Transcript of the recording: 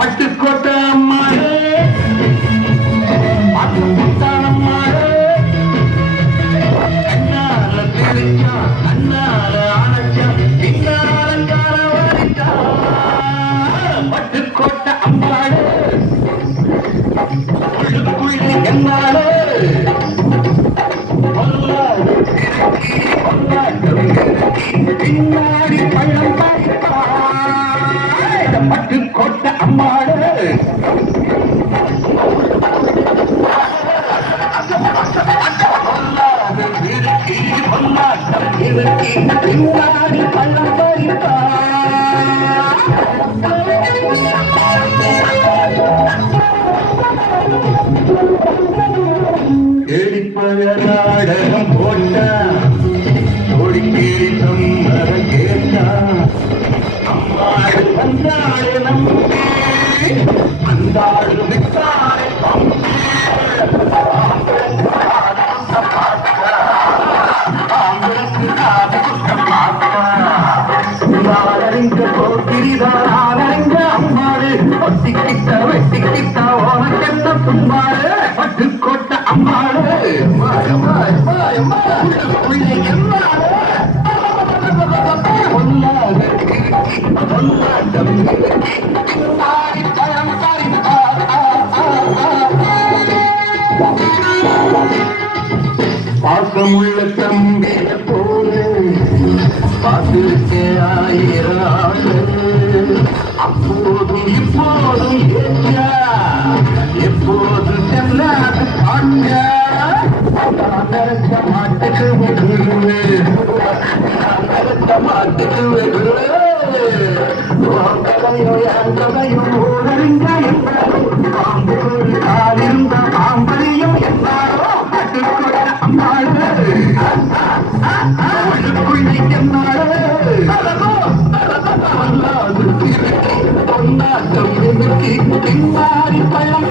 பட்டுக்கோட்டை அம்மாளே பட்டுக்கோட்டான அம்மாளே கண்ணால பிரிச்சா கண்ணால அணைச்சா பின்னாலங்கால வரைச்சா பட்டுக்கோட்டை அம்மாளே உள்ளுக்குள்ளே என்னாலே பின்னாடி பள்ளம் பட்டுக்கோட்டை அம்மாளே பின்னாடி பள்ளம் பறிப்பா நாடகம் போட்டா ஓடிக்கேறி சொன்னதை கேட்டா அம்மாடு வந்தாடு நம்பி அந்தாடு விட்டாடு நாடறிந்த போக்கிரிதானறிந்த அம்மாடு ஒட்டிக்கிட்ட வெட்டிக்கிட்ட ஓனக்கெட்ட தும்பாடு பட்டுக்கோட்டை அம்மாடு பாசமுள்ள தம்பிய போது பார்த்திருக்கே ஆயிரம் அப்போதும் இப்போதும் எப்போது செல்லாது மாட்டுக்கு மாட்டுக்கு காலிருந்த பாம்பரியும் எல்லாரோ பட்டுக்கோட்டை அம்மாளே பின்னாடி பள்ளம்